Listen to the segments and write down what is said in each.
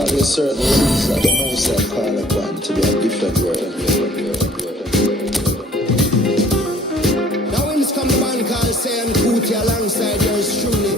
always certain things that the most I call upon to be a different world. Now when this come the man called Say and Cootie alongside yours truly.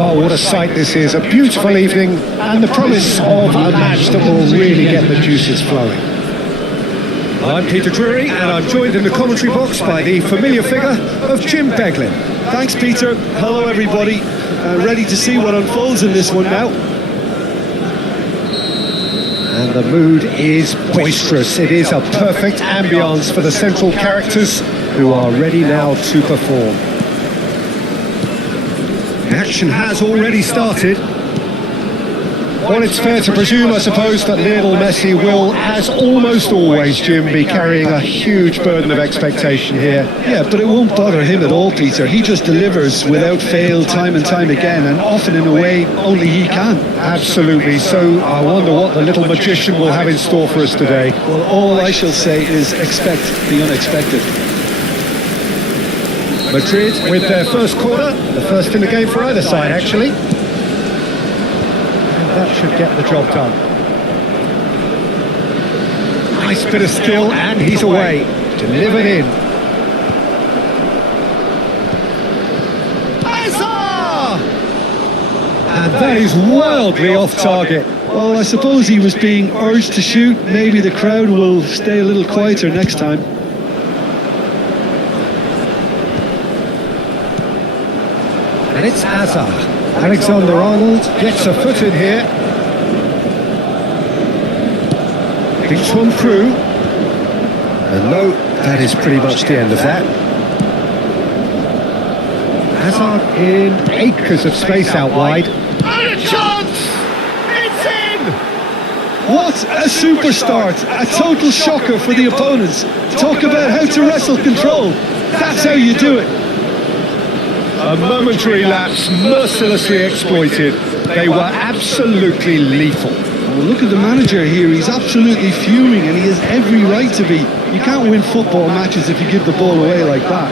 Oh, what a sight this is. A beautiful evening and the promise of a match that will really get the juices flowing. I'm Peter Drury and I'm joined in the commentary box by the familiar figure of Jim Beglin. Thanks, Peter. Hello, everybody. Ready to see what unfolds in this one now. And the mood is boisterous. It is a perfect ambience for the central characters who are ready now to perform. The action has already started. Well, it's fair to presume, I suppose, that Lionel Messi will, as almost always, Jim, be carrying a huge burden of expectation here. Yeah, but it won't bother him at all, Peter. He just delivers without fail time and time again, and often in a way only he can. Absolutely. So I wonder what the little magician will have in store for us today. Well, all I shall say is expect the unexpected. Madrid with their first corner, the first in the game for either side, actually. And that should get the job done. Nice bit of skill, and he's away. Delivered in. And that is wildly off target. Well, I suppose he was being urged to shoot. Maybe the crowd will stay a little quieter next time. And it's Hazard. Alexander-Arnold gets a foot in here. Beats one through. And no, that is pretty much the end of that. Hazard in acres of space out wide. And a chance! It's in! What a super start! A total shocker for the opponents. Talk about how to wrestle control. That's how you do it. A momentary lapse mercilessly exploited. They were absolutely lethal. Well, look at the manager here. He's absolutely fuming, and he has every right to be. You can't win football matches if you give the ball away like that.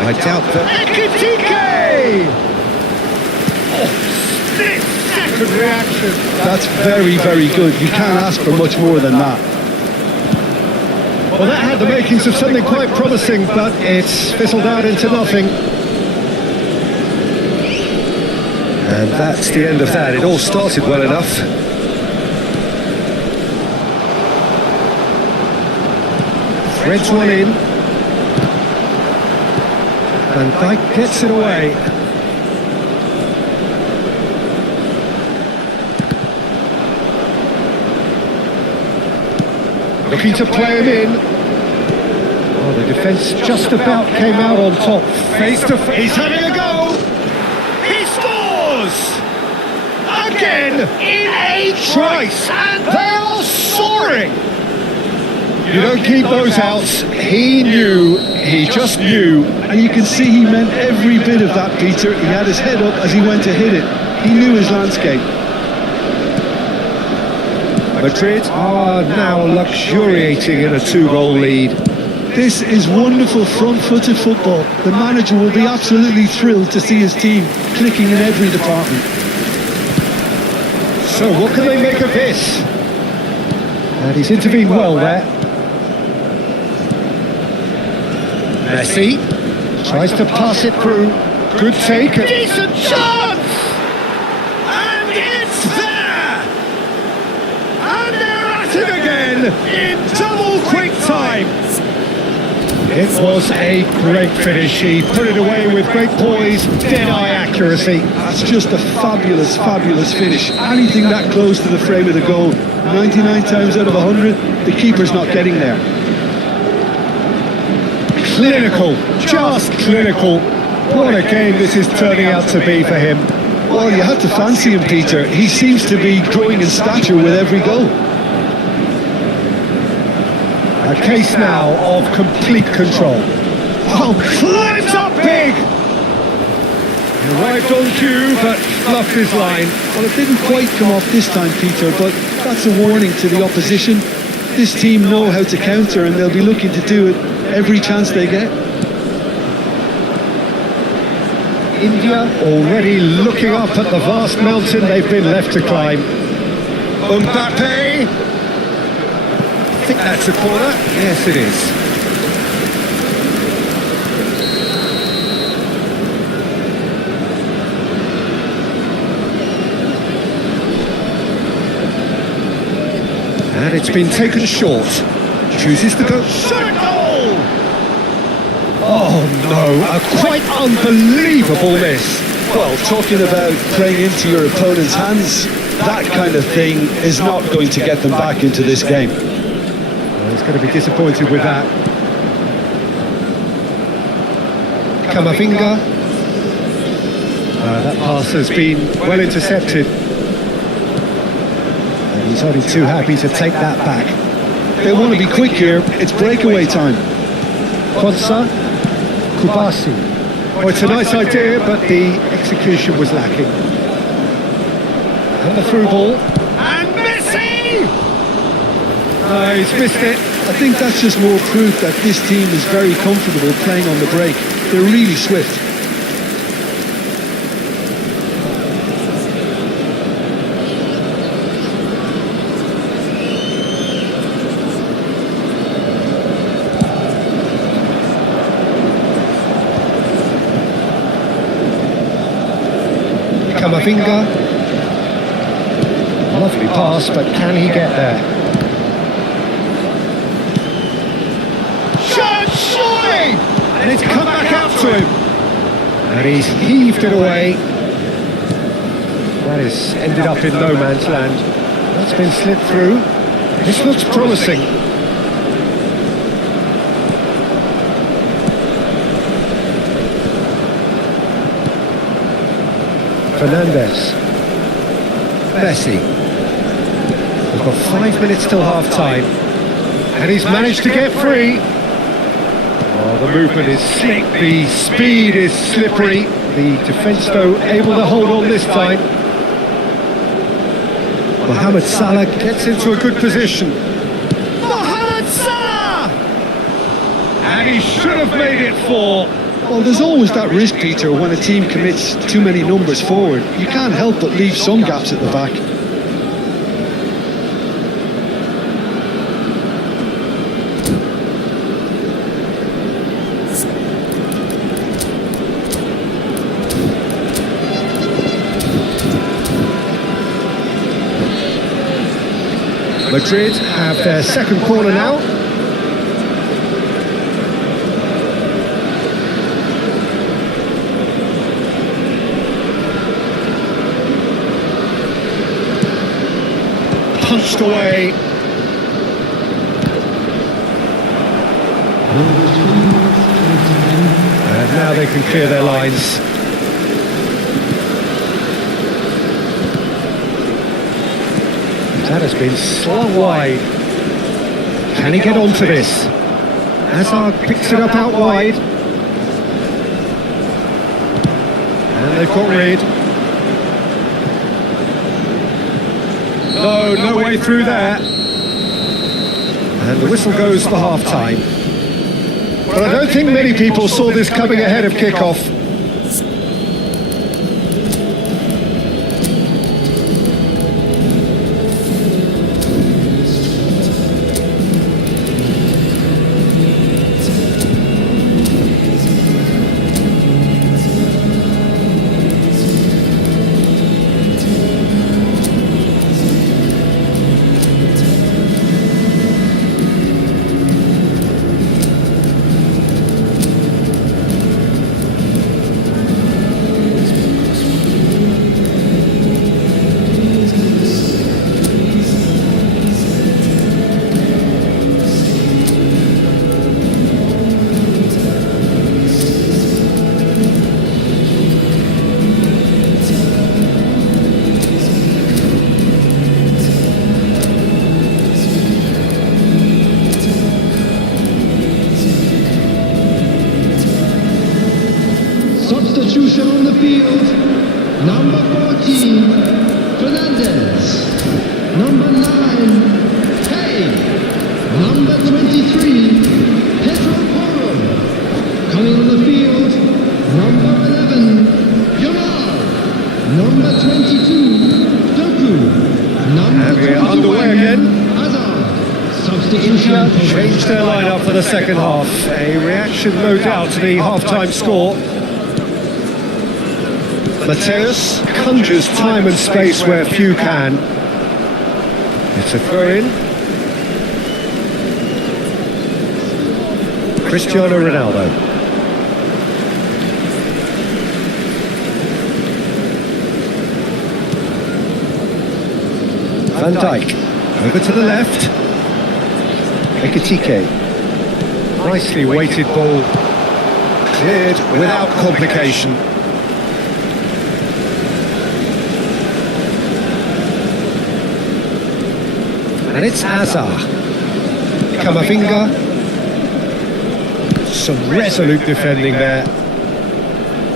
I doubt that. Ekitike! Oh, split-second reaction. That's very, very good. You can't ask for much more than that. Well, that had the makings of something quite promising, but it's fizzled out into nothing. And that's the end of that. It all started well enough. Threads one in. And Dyke gets it away. Looking to play him in. Oh, the defence just about came out on top. Face to face. He's having a go. He scores! Again in a trice. And they are soaring. You don't keep those outs. He knew. He just knew. And you can see he meant every bit of that, Peter. He had his head up as he went to hit it. He knew his landscape. Madrid are now luxuriating in a 2-goal lead. This is wonderful front-footed football. The manager will be absolutely thrilled to see his team clicking in every department. So what can they make of this? And he's intervened well there. Messi tries to pass it through. Good take. A decent chance! And it's there! And they're at it again in double quick time. It was a great finish. He put it away with great poise, dead-eye accuracy. That's just a fabulous, fabulous finish. Anything that close to the frame of the goal, 99 times out of 100, the keeper's not getting there. Clinical, just clinical. What a game this is turning out to be for him. Well, you have to fancy him, Peter. He seems to be growing in stature with every goal. A case now of complete control. Oh, climbs up big! He arrived on cue, but fluffed his line. Well, it didn't quite come off this time, Peter, but that's a warning to the opposition. This team know how to counter, and they'll be looking to do it every chance they get. India already looking up at the vast mountain they've been left to climb. Mbappe! I think that's a corner. Yes, it is. And it's been taken short. Chooses to go. Shot goal! Oh no, a quite unbelievable miss. Well, talking about playing into your opponent's hands, that kind of thing is not going to get them back into this game. Well, he's going to be disappointed with that. That pass has been well intercepted. And he's only too happy to take that back. They want to be quick here. It's breakaway time. Konsa, Kubasi. Oh, it's a nice idea, but the execution was lacking. And the through ball. And Messi! No, he's missed it. I think that's just more proof that this team is very comfortable playing on the break. They're really swift. Kamavinga. Lovely pass, but can he get there? Shot, surely! And it's come back out to him. And he's heaved it away. That has ended up in no man's land. That's been slipped through. This looks promising. Fernandez. Messi. We've got 5 minutes till half-time. And he's managed to get free. Oh, the movement is slick, the speed is slippery. The defence, though, able to hold on this time. Mohamed Salah gets into a good position. Mohamed Salah! And he should have made it 4. Well, there's always that risk, Peter, when a team commits too many numbers forward. You can't help but leave some gaps at the back. Madrid have their second corner now. Punched away. And now they can clear their lines. That has been slung wide. Can he get onto this? Hazard picks it up out wide. And they've got rid. No way through there. And the whistle goes for half-time. But I don't think many people saw this coming ahead of kick-off. Substitution on the field. Number 14, Fernandez. Number 9, Hay. Number 23, Pedro Porro. Coming on the field, number 11, Yamal. Number 22, Doku. Number And we're 21, underway again. Hazard. Substitution. Changed their lineup for the second half. A reaction, no doubt, to the half-time score. Mateus conjures time and space where few can. It's a throw-in. Cristiano Ronaldo. Van Dijk. Over to the left. Ekitike. Nicely weighted ball. Cleared without complication. And it's Azar. Camavinga. Some resolute defending there.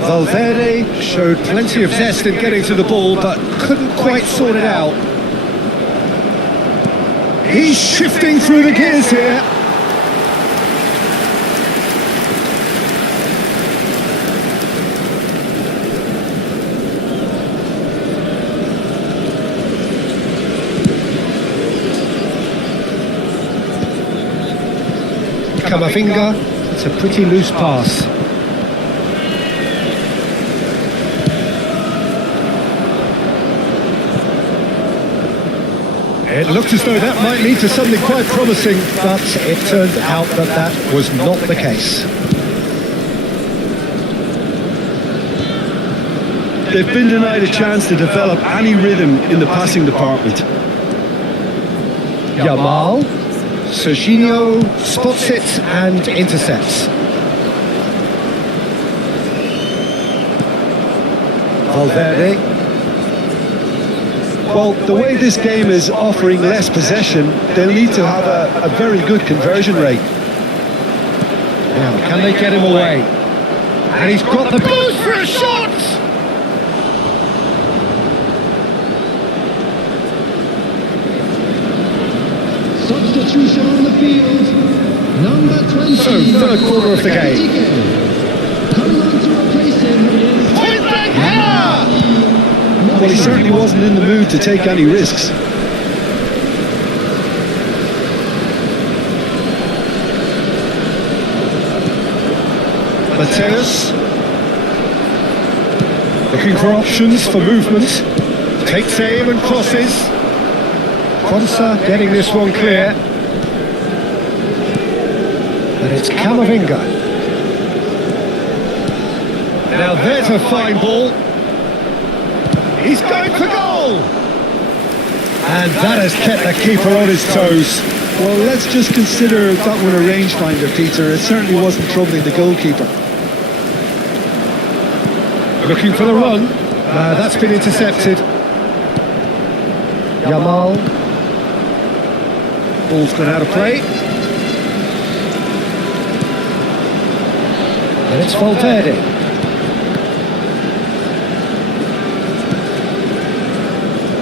Valverde showed plenty of zest in getting to the ball, but couldn't quite sort it out. He's shifting through the gears here. Camavinga, it's a pretty loose pass. It looked as though that might lead to something quite promising, but it turned out that that was not the case. They've been denied a chance to develop any rhythm in the passing department. Yamal, Serginho spots it and intercepts. Valverde. Well, the way this game is offering less possession, they'll need to have a very good conversion rate. Now, can they get him away? And he's got the boost for a shot! Substitution on the field. Number 20. So, third quarter of the game. Coming on to replace him is... Point-blank header! Well, he certainly wasn't in the mood to take any risks. Mateus. Looking for options for movement. Takes aim and crosses. Quansa getting this one clear. And it's Camavinga. Now there's a fine ball. He's going for goal! And that has kept the keeper on his toes. Well, let's just consider that one a rangefinder, Peter. It certainly wasn't troubling the goalkeeper. Looking for the run. That's been intercepted. Yamal. Ball's gone out of play. And it's Valverde.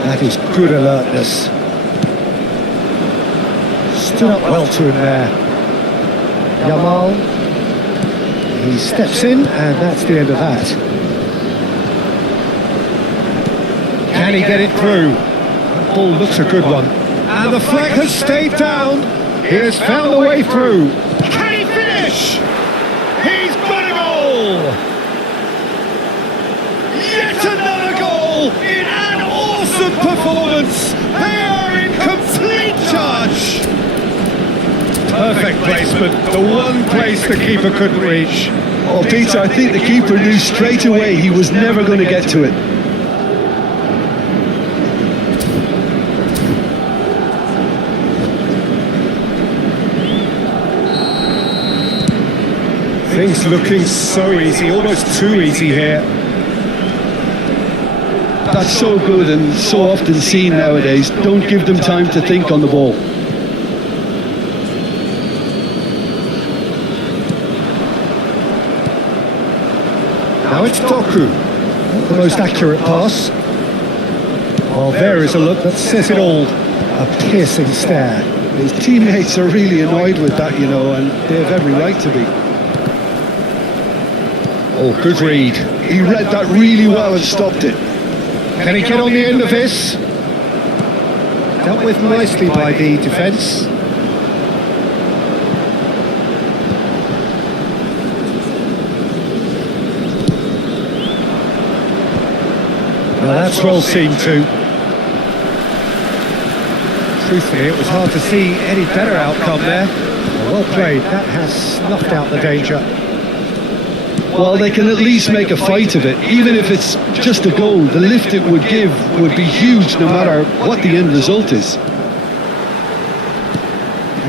That is good alertness. Stood up well to him there. Yamal. He steps in, and that's the end of that. Can he get it through? The ball looks a good one. And the flag has stayed down. He has found a way through. Can he finish? He's got a goal! Yet another goal in an awesome performance. They are in complete charge. Perfect placement, the one place the keeper couldn't reach. Oh, Peter, I think the keeper knew straight away he was never going to get to it. Things looking so easy, almost too easy here. That's so good and so often seen nowadays. Don't give them time to think on the ball. Now it's Doku. Not the most accurate pass. Well, there is a look that says it all. A piercing stare. His teammates are really annoyed with that, you know, and they have every right to be. Oh, good read. He read that really well and stopped it. Can he get on the end of this? Dealt with nicely by the defence. Well, that's well seen too. Truthfully, it was hard to see any better outcome there. Well played. That has snuffed out the danger. Well, they can at least make a fight of it. Even if it's just a goal, the lift it would give would be huge no matter what the end result is.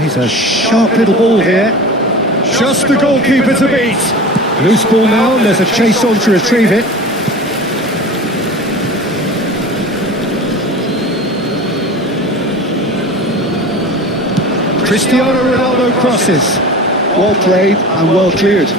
He's a sharp little ball here. Just the goalkeeper to beat. Loose ball now, and there's a chase on to retrieve it. Cristiano Ronaldo crosses. Well played and well cleared.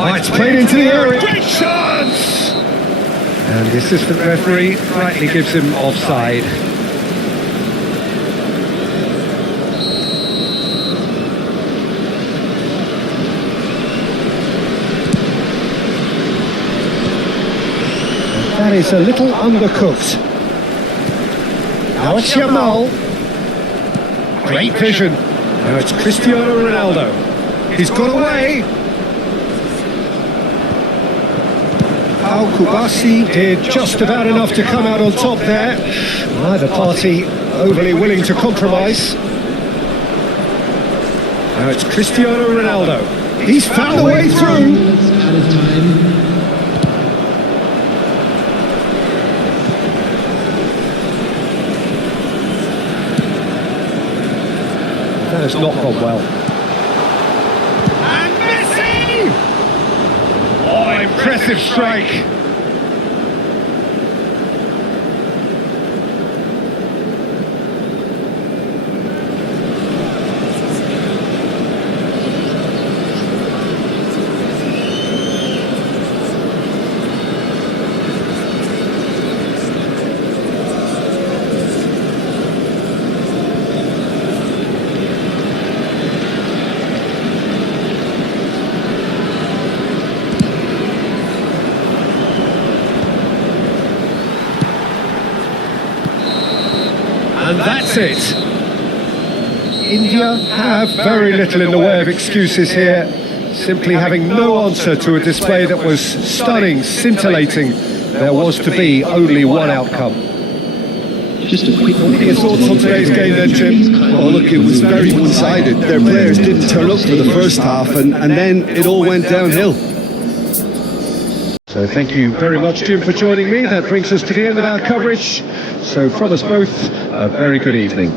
Oh, it's played into the area. Great chance! And the assistant referee rightly gives him offside. That is a little undercooked. Now it's Yamal. Great vision. Now it's Cristiano Ronaldo. He's got away. Al-Kubasi did just about enough to come out on top there. Neither party overly willing to compromise. Now it's Cristiano Ronaldo. He's found a way through. That has not gone well. And Messi! Oh, impressive strike. And that's it. India have very little in the way of excuses here, simply having no answer to a display that was stunning, scintillating. There was to be only one outcome. Just a quick Your thoughts on today's game then, Jim? Oh, look, it was very one-sided. Their players didn't turn up for the first half, and then it all went downhill. So thank you very much, Jim, for joining me. That brings us to the end of our coverage. So from us both, a very good evening.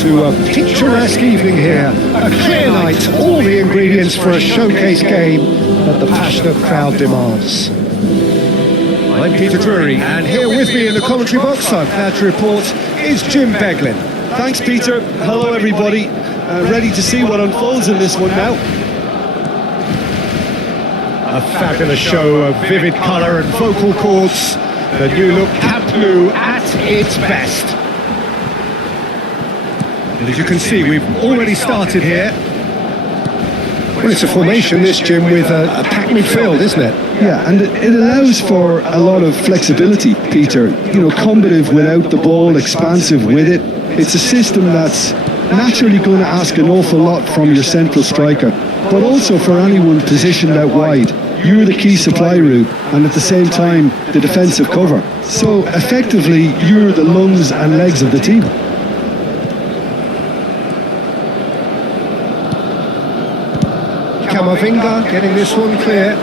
to a picturesque evening here. A clear night, all the ingredients for a showcase game that the passionate crowd demands. I'm Peter Drury, and here with me in the commentary box, I'm glad to report, is Jim Beglin. Thanks, Peter. Hello, everybody. Ready to see what unfolds in this one now. A fabulous show of vivid colour and vocal cords. The new look Camp Nou at its best. And as you can see, we've already started here. Well, it's a formation, this, Jim, with a packed midfield, isn't it? Yeah, and it allows for a lot of flexibility, Peter. You know, combative without the ball, expansive with it. It's a system that's naturally going to ask an awful lot from your central striker, but also for anyone positioned out wide. You're the key supply route, and at the same time, the defensive cover. So, effectively, you're the lungs and legs of the team. Camavinga getting this one clear.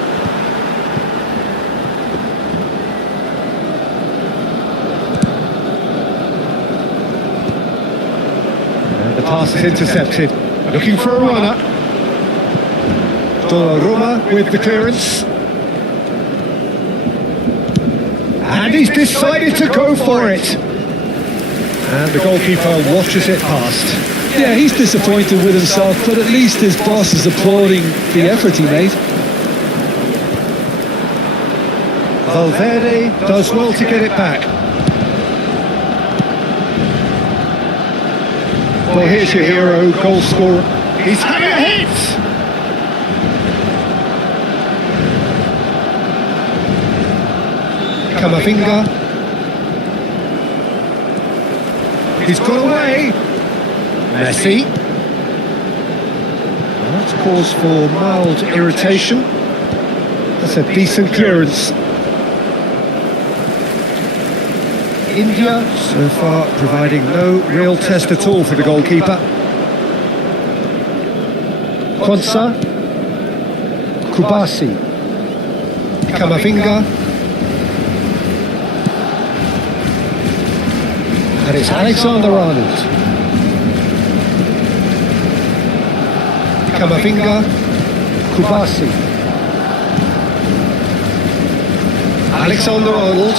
And the pass is intercepted. Looking for a runner. Donnarumma with the clearance. And he's decided to go for it. And the goalkeeper watches it past. Yeah, he's disappointed with himself, but at least his boss is applauding the effort he made. Valverde does well to get it back. Well, here's your hero, goal scorer. He's having a hit! Camavinga. He's got away. Messi. Well, that's cause for mild irritation. That's a decent clearance. India, so far, providing no real test at all for the goalkeeper. Konsa. Kubasi. Camavinga. And it's Alexander-Arnold. Camavinga, Kubasi. Alexander-Arnold.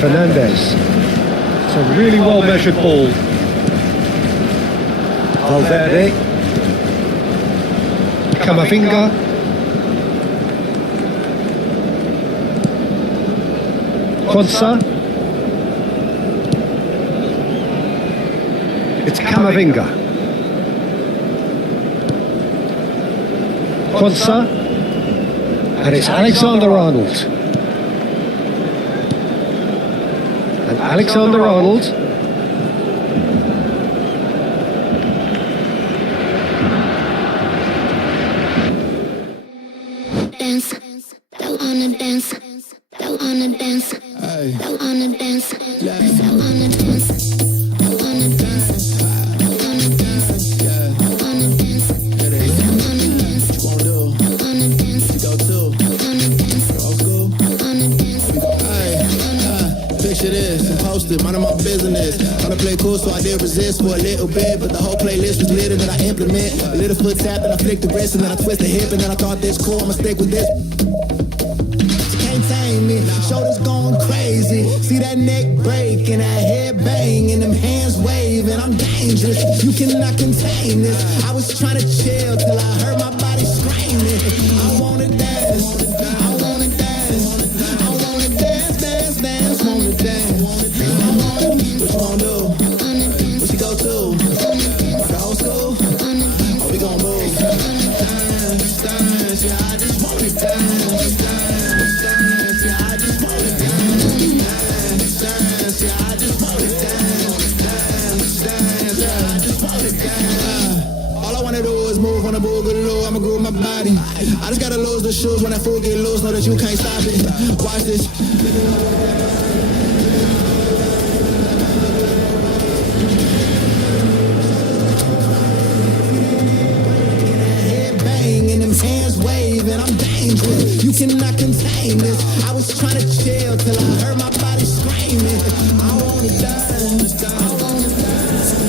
Fernandez. It's a really well-measured ball. Valverde. Camavinga. Konsa. It's Camavinga. Konsa. And it's Alexander-Arnold. And Alexander-Arnold. Dance, I wanna dance, I wanna dance, I wanna dance, I wanna dance. Mind my business. Tryna play cool, so I did resist for a little bit, but the whole playlist was lit and then I implement a little foot tap and I flick the wrist and then I twist the hip and then I thought this cool, I'ma stick with this. You can't tame me, shoulders going crazy. See that neck break and that head bang and them hands waving. I'm dangerous, you cannot contain this. I was trying to chill till I heard my body screaming. I wanna dance, I wanna dance, I wanna dance, dance, dance, wanna dance. What you gon' do? What you go to? Old school? Or we gon' move? Dance, dance, yeah, I just wanna dance. Dance, dance, yeah, I just wanna dance. Dance, dance, yeah, I just wanna dance. Dance, dance, yeah, I just wanna dance. All I wanna do is move on a boogaloo, I'ma groove my body. I just gotta lose the shoes when that fool get loose, know that you can't stop it. Watch this. Hands waving, I'm dangerous. You cannot contain this. I was trying to chill till I heard my body screaming. I wanna dance, I wanna dance.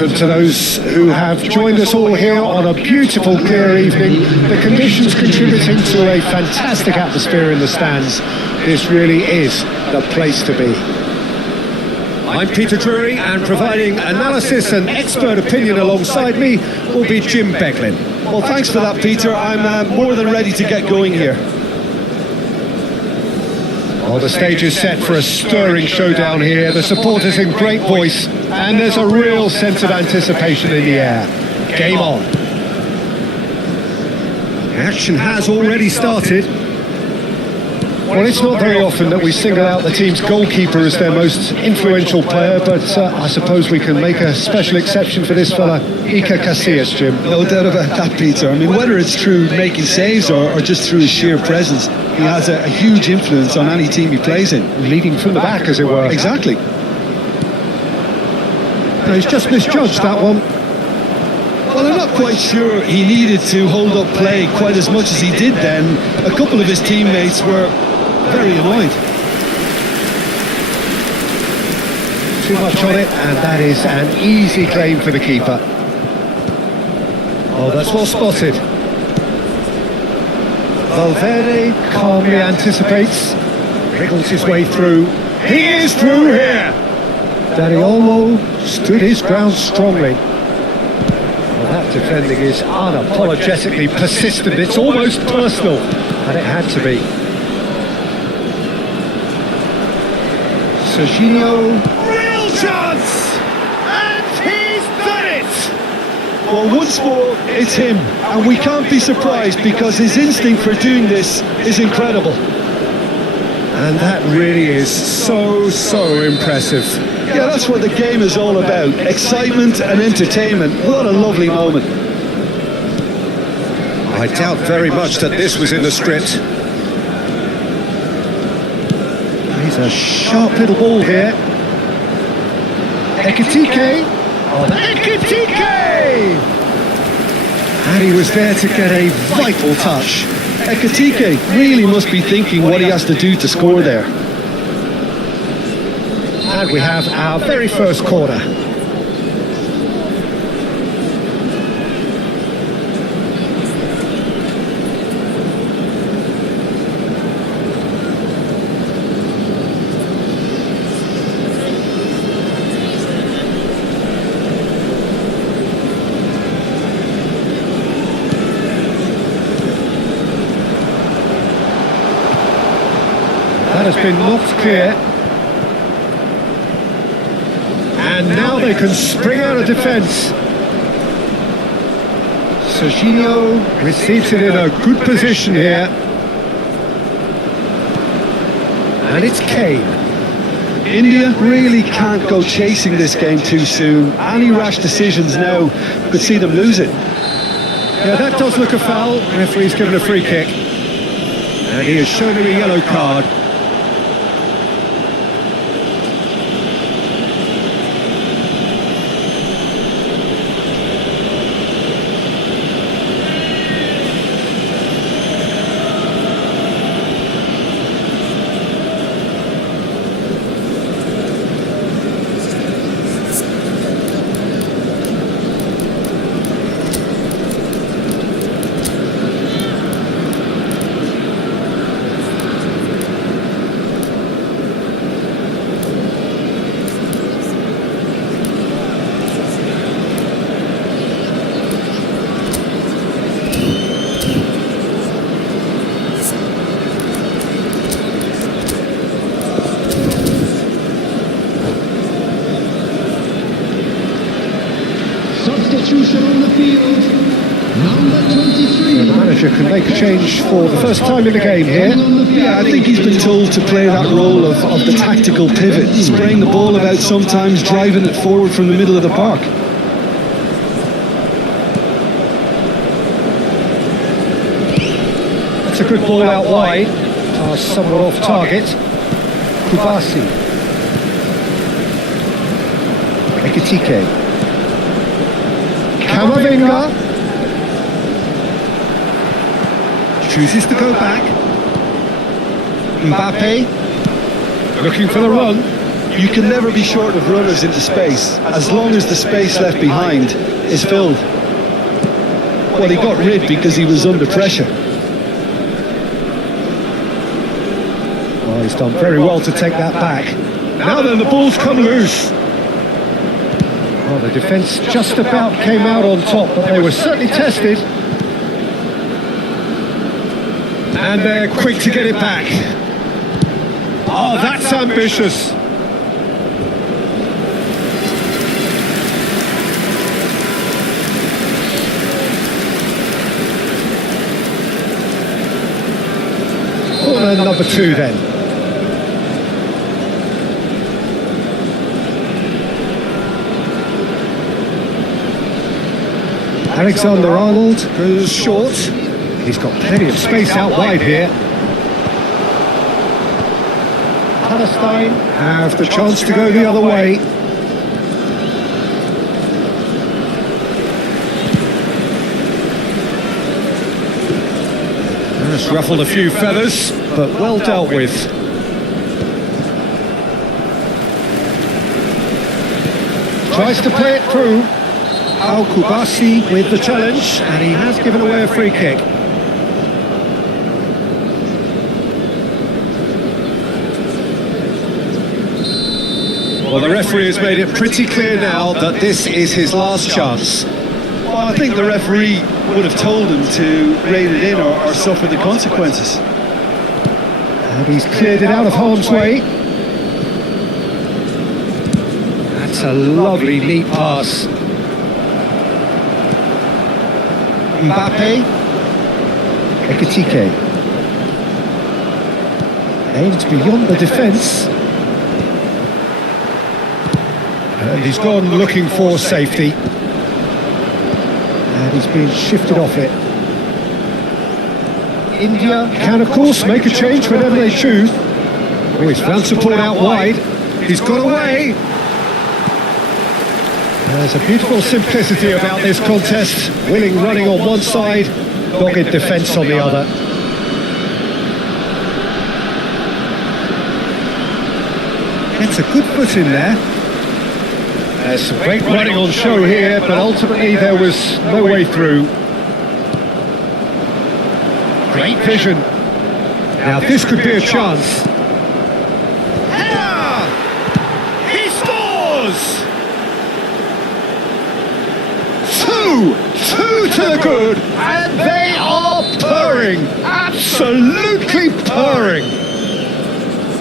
welcome to those who have joined us all here on a beautiful, clear evening. The conditions contributing to a fantastic atmosphere in the stands. This really is the place to be. I'm Peter Drury, and providing analysis and expert opinion alongside me will be Jim Beglin. Well, thanks for that, Peter. I'm more than ready to get going here. Well, the stage is set for a stirring showdown here. The supporters in great voice, and there's a real sense of anticipation in the air. Game on. Action has already started. Well, it's not very often that we single out the team's goalkeeper as their most influential player, but I suppose we can make a special exception for this fella, Iker Casillas, Jim. No doubt about that, Peter. I mean, whether it's through making saves or just through his sheer presence, he has a huge influence on any team he plays in. Leading from the back, as it were. Exactly. No, he's just misjudged that one. Well, I'm not quite sure he needed to hold up play quite as much as he did then. A couple of his teammates were very annoyed. Too much on it, and that is an easy claim for the keeper. Oh, that's well spotted. Valverde calmly anticipates, wriggles his way through. He is through here! Daniolo stood his ground strongly. Well, that defending is unapologetically persistent. It's almost personal, and it had to be. Serginho, real chance, and he's done it! Well, once more, it's him, and we can't be surprised because his instinct for doing this is incredible. And that really is so impressive. Yeah, that's what the game is all about. Excitement and entertainment. What a lovely moment. I doubt very much that this was in the script. He's a sharp little ball here. Ekitike. Oh, Ekitike! And he was there to get a vital touch. Ekitike really must be thinking what he has to do to score there. And we have our very first corner. That has been knocked clear. And now they can spring out of defence. Serginho receives it in a good position here. And it's Kane. India really can't go chasing this game too soon. Any rash decisions now could see them lose it. Yeah, that does look a foul. The referee's given a free kick. And he has shown him a yellow card. Substitution on the field, number 23. The manager can make a change for the first time in the game here. Yeah, I think he's been told to play that role of the tactical pivot, spraying the ball about sometimes, driving it forward from the middle of the park. That's a good ball out wide. Somewhat off target. Kubasi. Ekitike. Camavinga chooses to go back. Mbappe looking for the run. You can never be short of runners into space, as long as the space left behind is filled. Well, he got rid because he was under pressure. Well, he's done very well to take that back. Now then, the ball's come loose. Well, the defence just about came out on top, but they were certainly tested. And they're quick to get it back. Oh, that's ambitious. Corner number 2 then. Alexander-Arnold goes short. He's got plenty of space out wide here. Palestine have the chance to go the other way. Just ruffled a few feathers, but well dealt with. Tries to play it through. Al-Kubasi with the challenge, and he has given away a free kick. Well, the referee has made it pretty clear now that this is his last chance. Well, I think the referee would have told him to rein it in or suffer the consequences. And he's cleared it out of harm's way. That's a lovely, neat pass. Mbappe. Ekitike. Aimed beyond the defence. And he's gone looking for safety. And he's been shifted off it. India can, of course, make a change whenever they choose. Oh, he's found support out wide. He's got away. There's a beautiful simplicity about this contest. Willing running on one side, dogged defence on the other. Gets a good foot in there. There's some great running on show here, but ultimately there was no way through. Great vision. Now this could be a chance. Header! He scores! Two to the good, and they are purring, absolutely purring.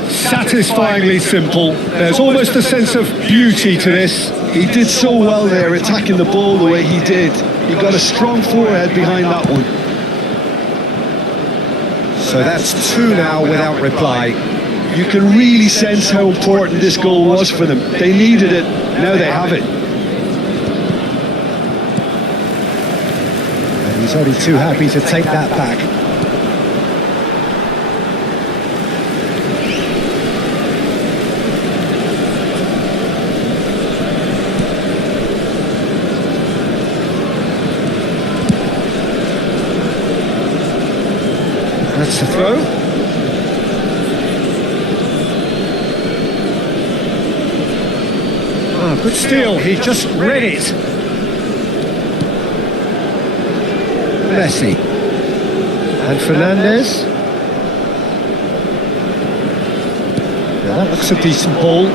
Satisfyingly simple. There's almost a sense of beauty to this. He did so well there, attacking the ball the way he did. He got a strong forehead behind that one. So that's 2 now without reply. You can really sense how important this goal was for them. They needed it, now they have it. And he's only too happy to take that back. That's the throw. Ah, good steal. He just read it. Messi. And Fernandez. Now that looks a decent ball.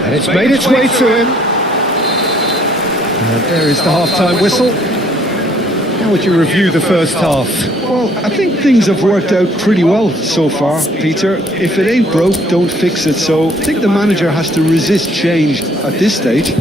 And it's made its way to him. And there is the half-time whistle. How would you review the first half? Well, I think things have worked out pretty well so far, Peter. If it ain't broke, don't fix it. So I think the manager has to resist change at this stage.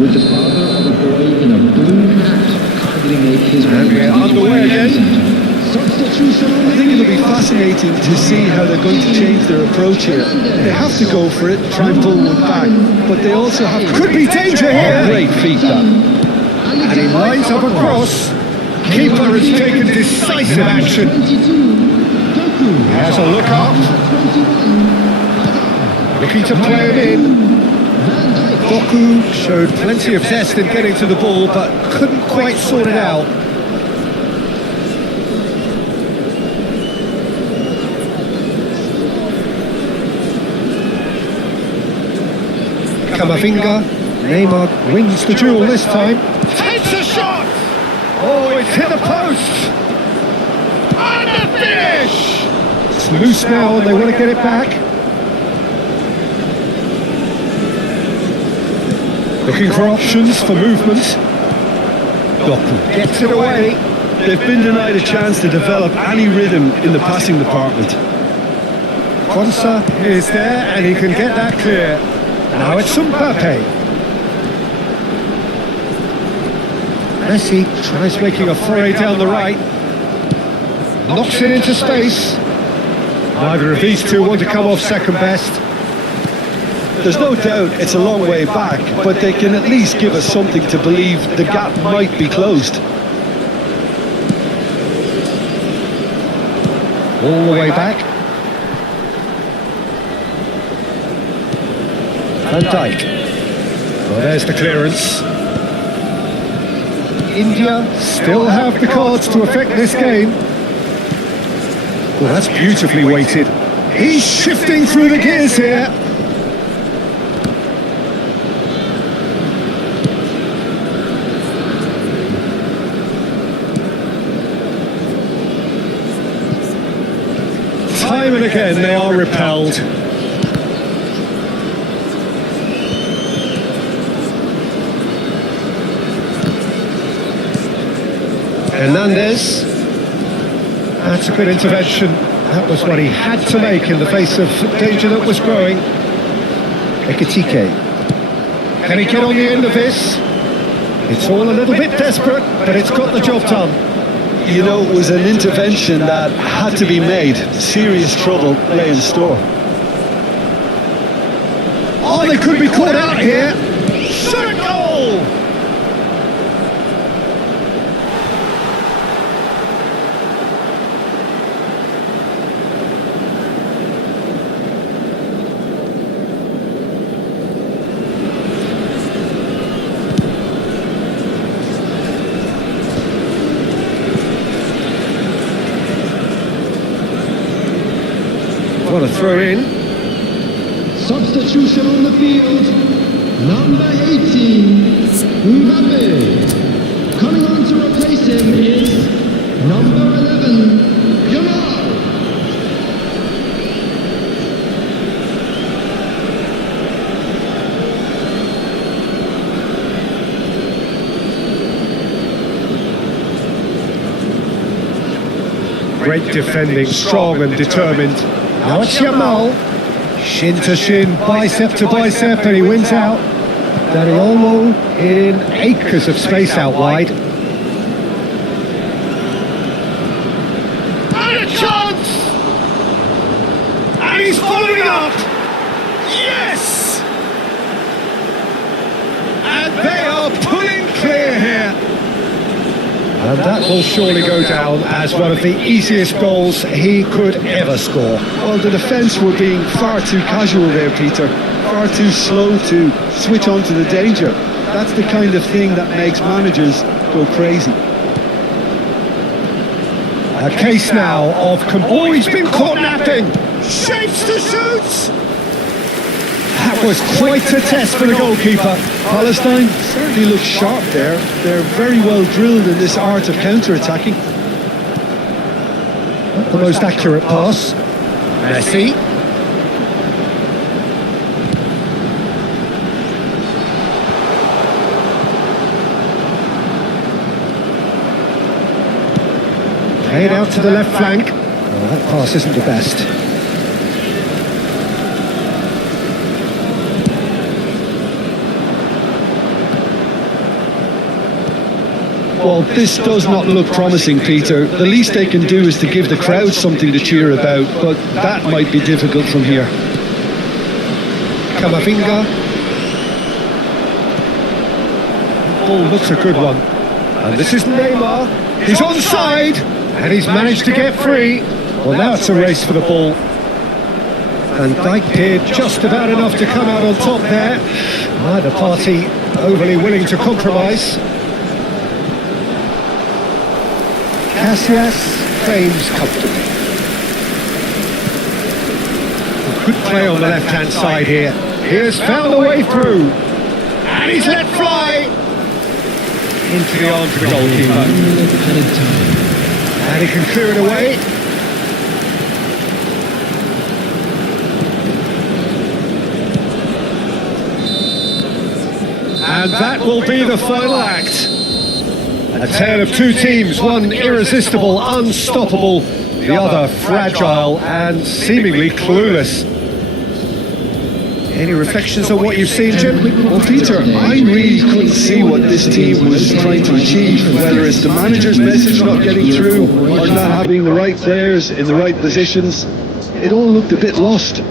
with the father of a boy in a blue hat proudly make his way And we're underway again. Substitution on I think it'll be fascinating to see how they're going to change their approach here. They have to go for it, try and pull one back, but they also have Could be danger here. great feet that. And he lines up across. Keeper has taken decisive action. He has a look up. Looking to play it in. Doku showed plenty of zest in getting to the ball, but couldn't quite sort it out. Kamavinga. Neymar wins the duel this time. Takes a shot! Oh, it's hit the post! And the finish! It's loose now and they want to get it back. Looking for options for movement. Doku gets it away. They've been denied a chance to develop any rhythm in the passing department. Konsa is there and he can get that clear. Now it's Mbappe. Messi tries making a foray down the right. Knocks it into space. Neither of these two want to come off second best. There's no doubt it's a long way back, but they can at least give us something to believe the gap might be closed. All the way back. Van Dijk. Well, there's the clearance. India still have the cards to affect this game. Well, that's beautifully weighted. He's shifting through the gears here. Time and again they are repelled. Hernandez. That's a good intervention. That was what he had to make in the face of danger that was growing. Ekitike. Can he get on the end of this? It's all a little bit desperate, but it's got the job done. You know, it was an intervention that had to be made. Serious trouble lay in store. Oh, they could be caught out here. Shot a goal! What a throw in. Substitution on the field. Number 18, Mbappe. Coming on to replace him is number 11, Yamal. Great defending, strong and determined. Now it's Yamal. Shin to shin, bicep to bicep, and he wins out. Daniolo in acres of space out wide. And a chance! And he's following up! Yes! And they are pulling clear here. And that will surely go down as one of the easiest goals he could ever score. Well, the defence were being far too casual there, Peter. Far too slow to switch on to the danger. That's the kind of thing that makes managers go crazy. A case now of... Oh, he's been caught napping! Shapes to shoot! That was quite a test for the goalkeeper. Palestine certainly looks sharp there. They're very well drilled in this art of counter-attacking. Not the most accurate pass. Messi. Played out to the left flank. Oh, that pass isn't the best. Well, this does not look promising, Peter. The least they can do is to give the crowd something to cheer about, but that might be difficult from here. Camavinga. Ball looks a good one. And this is Neymar. He's onside, and he's managed to get free. Well, now it's a race for the ball. And Dijk did just about enough to come out on top there. Neither party overly willing to compromise. Casillas frames comfortably. Good play on the left-hand side here. He has found a way through. And he's let fly into the arms of the goalkeeper. And he can clear it away. And that will be the final act. A tale of two teams, one irresistible, unstoppable, the other fragile and seemingly clueless. Any reflections on what you've seen, Jim? Well, Peter, I really couldn't see what this team was trying to achieve, whether it's the manager's message not getting through or not having the right players in the right positions. It all looked a bit lost.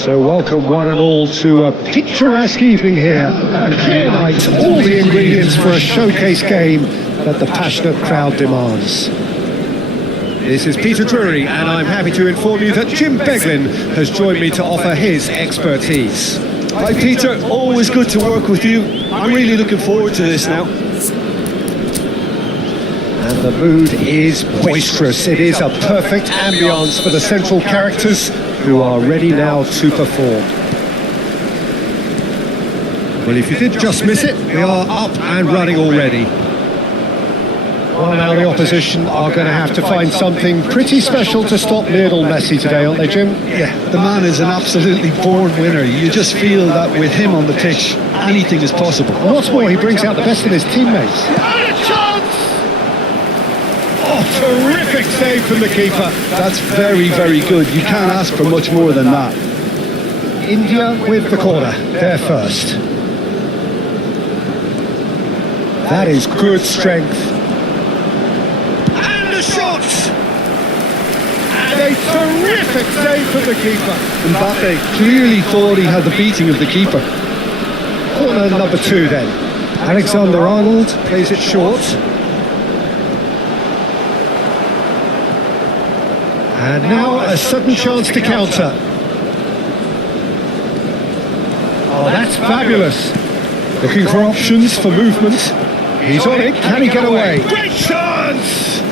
So welcome one and all to a picturesque evening here, and here tonight all the ingredients for a showcase game that the passionate crowd demands. This is Peter Drury, and I'm happy to inform you that Jim Beglin has joined me to offer his expertise. Hi Peter, always good to work with you. I'm really looking forward to this now. And the mood is boisterous. It is a perfect ambience for the central characters who are ready now to perform. Well, if you did just miss it, we are up and running already. Well, now the opposition are going to have to find something pretty special to stop Lionel Messi today, aren't they, Jim? Yeah, the man is an absolutely born winner. You just feel that with him on the pitch, anything is possible. Well, what's more, he brings out the best in his teammates. And a chance! Oh, terrific save from the keeper. That's very, very good. You can't ask for much more than that. India with the corner. They're first. That is good strength. And a shot! And a terrific save from the keeper. Mbappe clearly thought he had the beating of the keeper. Corner number 2 then. Alexander-Arnold plays it short. And now a sudden chance to counter. Oh, that's fabulous. Looking for options for movement. He's on it. Can he get away? Great chance!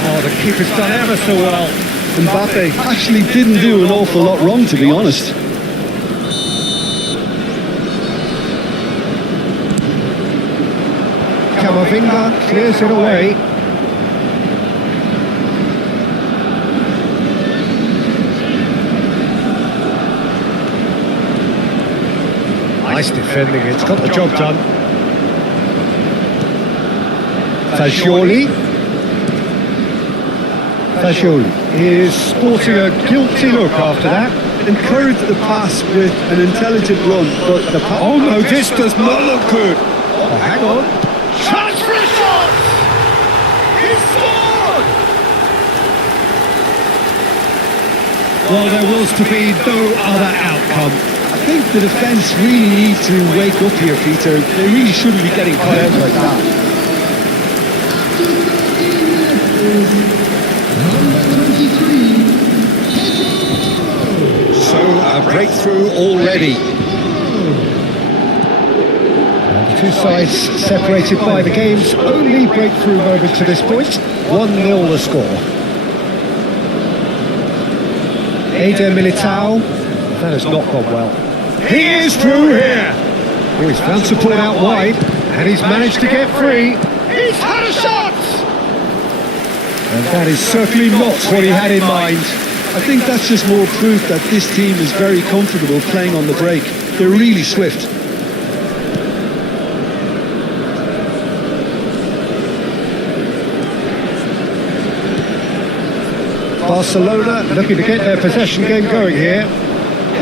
Oh, the keeper's done ever so well. Mbappe actually didn't do an awful lot wrong, to be honest. Camavinga clears it away. Nice defending, it's got the job done. Fagioli is sporting a guilty look after that. Encouraged the pass with an intelligent run, but the pass... Oh no, this does not look good. Oh, hang on. Chance for a shot! He scored! Well, there was to be no other outcome. I think the defence really need to wake up here, Peter. They really shouldn't be getting caught out like that. So, a breakthrough already. The two sides separated by the game's only breakthrough moment to this point. 1-0 the score. Eder Militao. That has not gone well. He is through here! Oh, he's found support out wide, and he's managed to get free. He's had a shot! And that is certainly not what he had in mind. I think that's just more proof that this team is very comfortable playing on the break. They're really swift. Barcelona looking to get their possession game going here.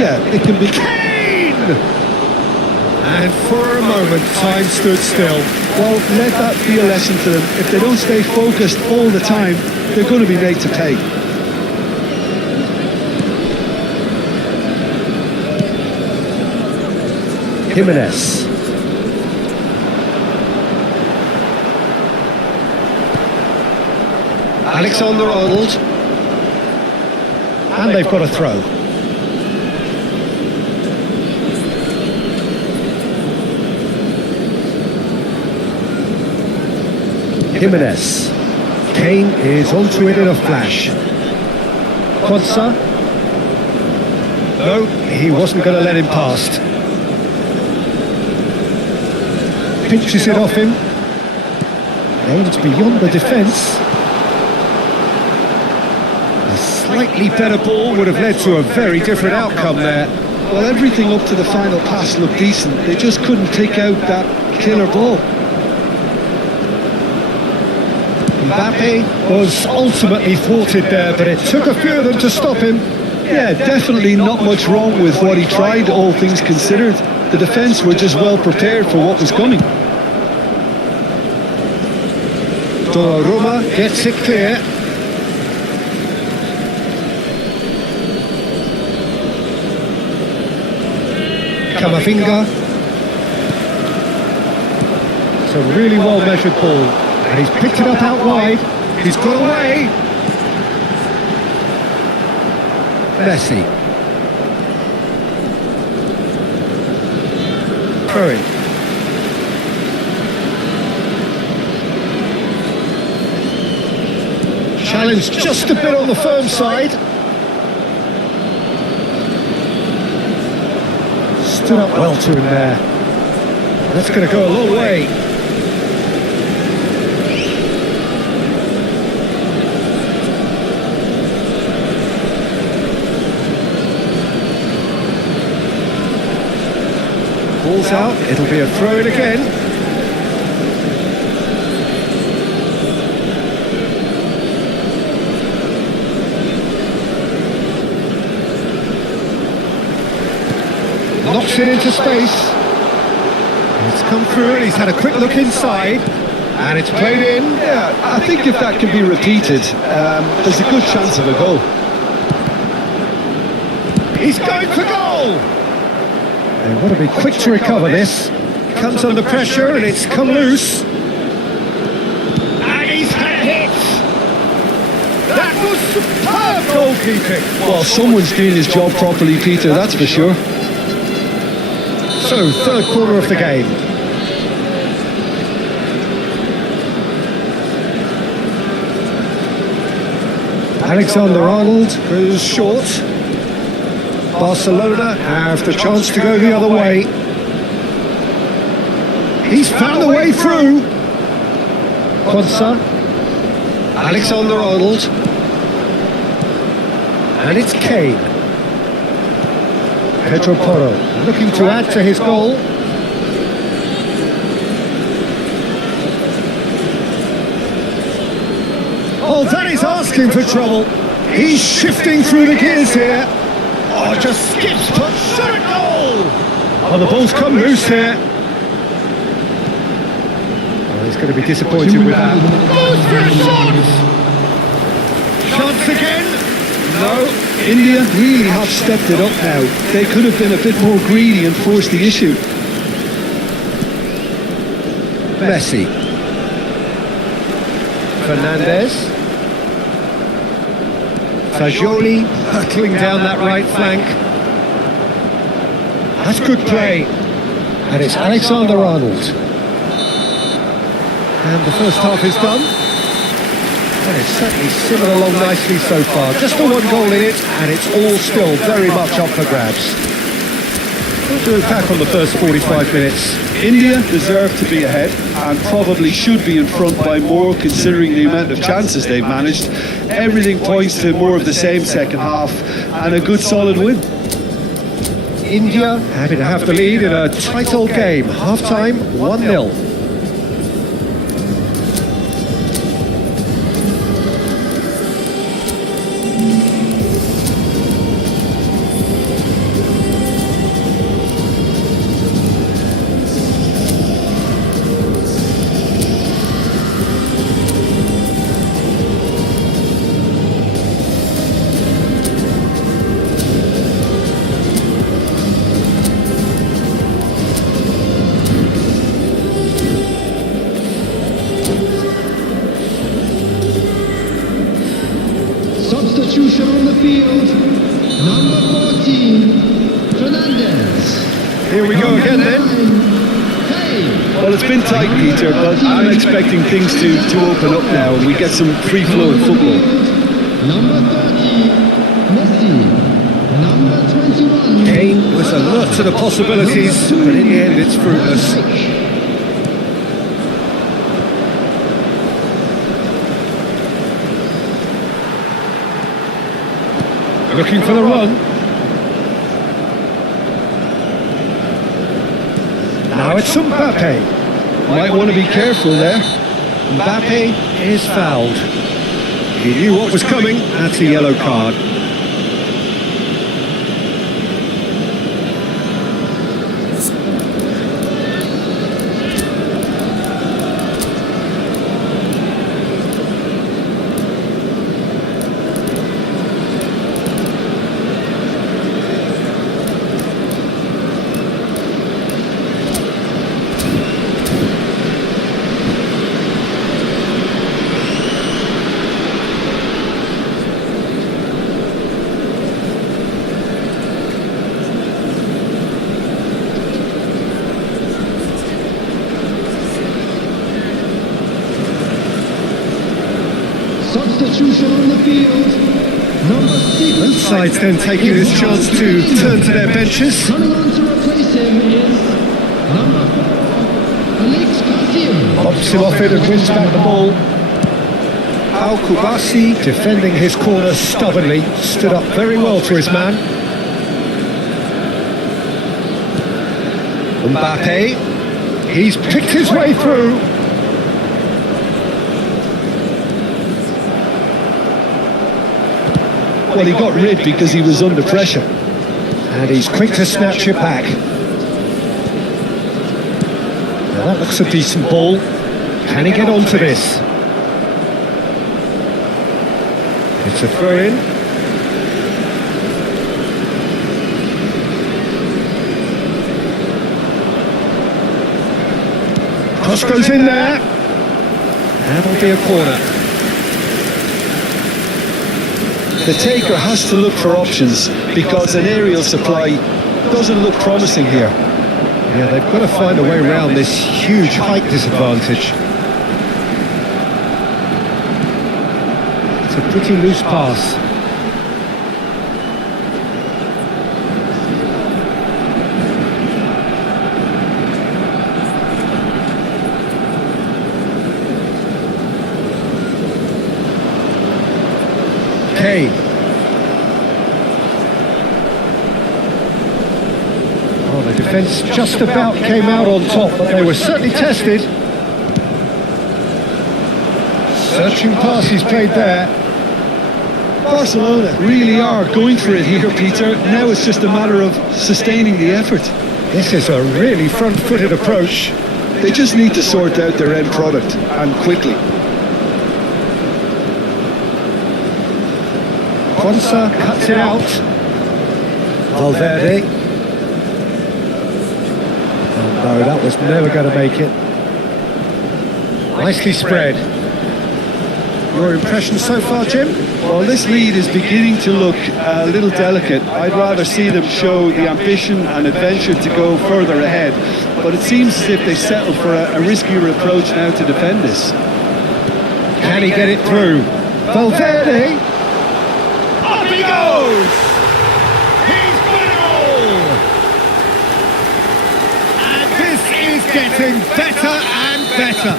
Yeah, it can be... Kane! And for a moment, time stood still. Well, let that be a lesson to them. If they don't stay focused all the time, they're going to be made to pay. Jimenez. Alexander-Arnold. And they've got a throw. Jimenez. Kane is onto it in a flash. Quadsa. No, he wasn't going to let him past. Pinches it off him. Aims beyond the defence. A slightly better ball would have led to a very different outcome there. Well, everything up to the final pass looked decent. They just couldn't take out that killer ball. Mbappe was ultimately thwarted there, but it took a few of them to stop him. Yeah, definitely not much wrong with what he tried, all things considered. The defence were just well prepared for what was coming. Donnarumma gets it clear. Camavinga. It's a really well measured ball, and he's picked it up out wide. He's got away. Messi. Throw-in. Challenge just a bit on the firm side. Stood up well to him there. That's going to go a long way. Ball's out, it'll be a throw-in again. Knocks it into space. It's come through and he's had a quick look inside. And it's played in. Yeah, I think if that can be repeated, there's a good chance of a goal. He's going for goal! They want to be quick to recover this. Comes under pressure and it's come loose. And he's had a hit! That was superb goalkeeping! Well, someone's doing his job properly, Peter, that's for sure. So, third corner of the game. Alexander-Arnold goes short. Barcelona have the chance to go the other way. He's found a way through. Quansah. Alexander-Arnold. And it's Kane. Pedro Porro looking to add to his goal. Oh, that is asking for trouble. He's shifting through the gears here. Oh, just skips, but shot a goal! Oh, the ball's come loose here. Oh, he's going to be disappointed with that. Goes for a shot! Chance again? No. India really have stepped it up now. They could have been a bit more greedy and forced the issue. Messi. Fernandez. Fagioli hurtling down that right flank. That's good play. And it's Alexander-Arnold. And the first half is done. And it's certainly simmered along nicely so far. Just the one goal in it, and it's all still very much up for grabs. We'll do it back on the first 45 minutes. India deserve to be ahead and probably should be in front by more considering the amount of chances they've managed. Everything points to more of the same second half and a good solid win. India happy to have the lead in a tight old game. Half-time, 1-0. Substitution on the field, number 14, Fernandez. Here we go again then. Well, it's been tight, Peter, but I'm expecting things to open up now and we get some free-flowing football. Number 30, Messi. Number 21. Kane was alert to the possibilities, but in the end it's fruitless. Looking for the run. Now it's Mbappe. Might want to be careful there. Mbappe is fouled. He knew what was coming. That's a yellow card. Substitution on the field. Number 6. Both sides then taking this chance to turn to their benches. Coming on to replace him is number 4, Alex Garcia. Pops him off it and wins back the ball. Al Kubasi, defending his corner stubbornly, stood up very well to his man. Mbappe, he's picked his way through. Well, he got rid because he was under pressure. And he's quick to snatch it back. Now that looks a decent ball. Can he get onto this? It's a throw-in. Cross goes in there. That'll be a corner. The taker has to look for options because an aerial supply doesn't look promising here. Yeah, they've got to find a way around this huge height disadvantage. It's a pretty loose pass. Kane. Oh, the defence just about came out on top, but they were certainly tested. Searching pass he's played there. Barcelona really are going for it here, Peter. Now it's just a matter of sustaining the effort. This is a really front-footed approach. They just need to sort out their end product, and quickly. Quansah cuts it out. Valverde. Oh no, that was never going to make it. Nicely spread. Your impression so far, Jim? Well, this lead is beginning to look a little delicate. I'd rather see them show the ambition and adventure to go further ahead. But it seems as if they settle for a riskier approach now to defend this. Can he get it through? Valverde. Up he goes! He's got it all! And this is getting better and better.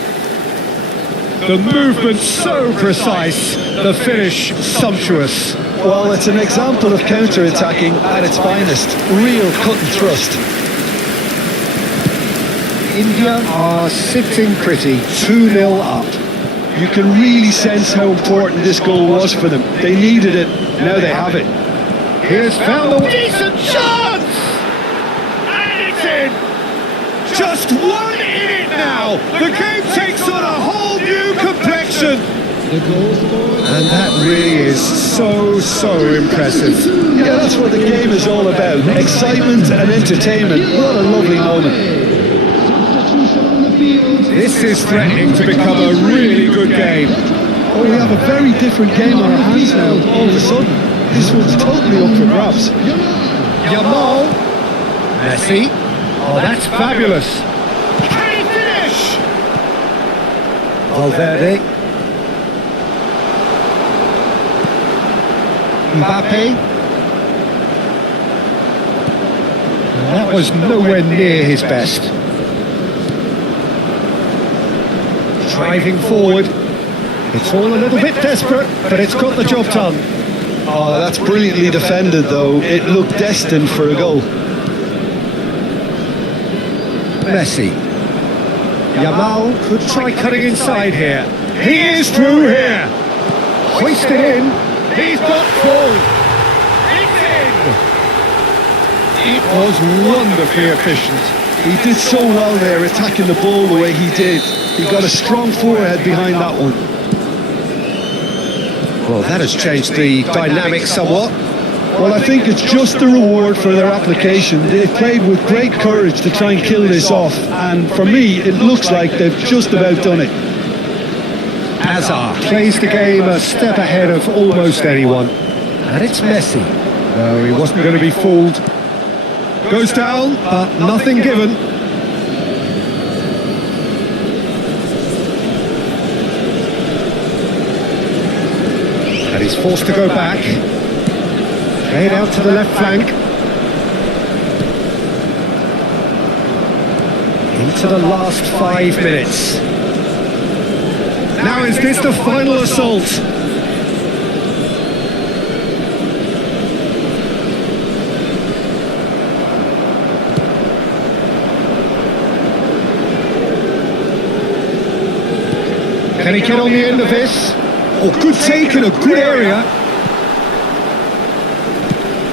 The movement so precise, the finish sumptuous. Well, it's an example of counter-attacking at its finest. Real cut and thrust. India are sitting pretty, 2-0 up. You can really sense how important this goal was for them. They needed it, now they have it. Here's found a decent chance! And it's in! Just 1 in it now! The game takes on a whole new complexion! And that really is so impressive. Yeah, that's what the game is all about. Excitement and entertainment. What a lovely moment. This is threatening to become a really good game. Oh, we have a very different game on our hands now, all of a sudden. This one's totally up for grabs. Yamal. Messi. Oh, that's fabulous. Can he finish? Valverde. Mbappe. And that was nowhere near his best. Driving forward. It's all a little bit desperate, but it's got the job done. Oh, that's brilliantly defended, though. It looked destined for a goal. Messi. Yamal could try cutting inside here. He is through here. Hoisted in. He's got full. It's in. It was wonderfully efficient. He did so well there, attacking the ball the way he did. He got a strong forehead behind that one. Well, that has changed the dynamic somewhat. Well, I think it's just the reward for their application. They played with great courage to try and kill this off, and for me, it looks like they've just about done it. Hazard plays the game a step ahead of almost anyone. And it's Messi. No, he wasn't going to be fooled. Goes down, but nothing given. forced to go back. Played out to the left flank. Into the last 5 minutes. Now is this the final assault? Can he get on the end of this? Oh, good take in a good area.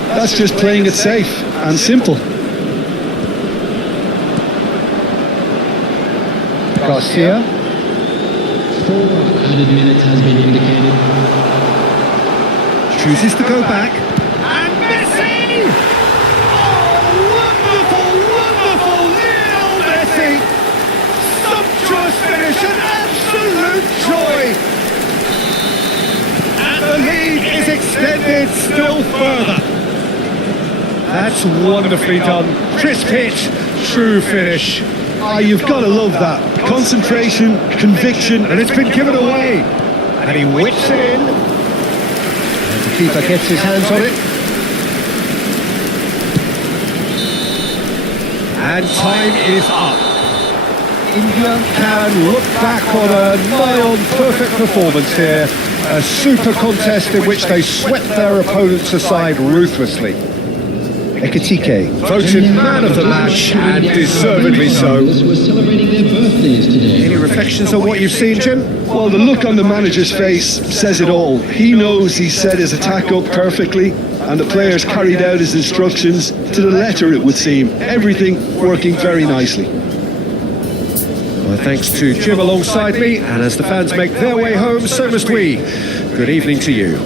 That's just playing it safe and simple. Garcia. 4 added minutes has been indicated. Chooses to go back. And Messi! Oh, wonderful, wonderful Lionel Messi! Sumptuous finish, an absolute joy! And the lead is extended still further. That's wonderfully done. Crisp hit, true finish. Ah, you've got to love that. Concentration, conviction. And it's been given away. And he whips it in. And the keeper gets his hands on it. And time is up. India can look back on a nigh-on perfect performance here. A super contest in which they swept their opponents aside ruthlessly. Ekitike, voted man of the match, and deservedly so. We're celebrating their birthdays today. Any reflections on what you've seen, Jim? Well, the look on the manager's face says it all. He knows he set his attack up perfectly, and the players carried out his instructions to the letter, it would seem. Everything working very nicely. Well, thanks to Jim alongside me, and as the fans make their way home, so must we. Good evening to you.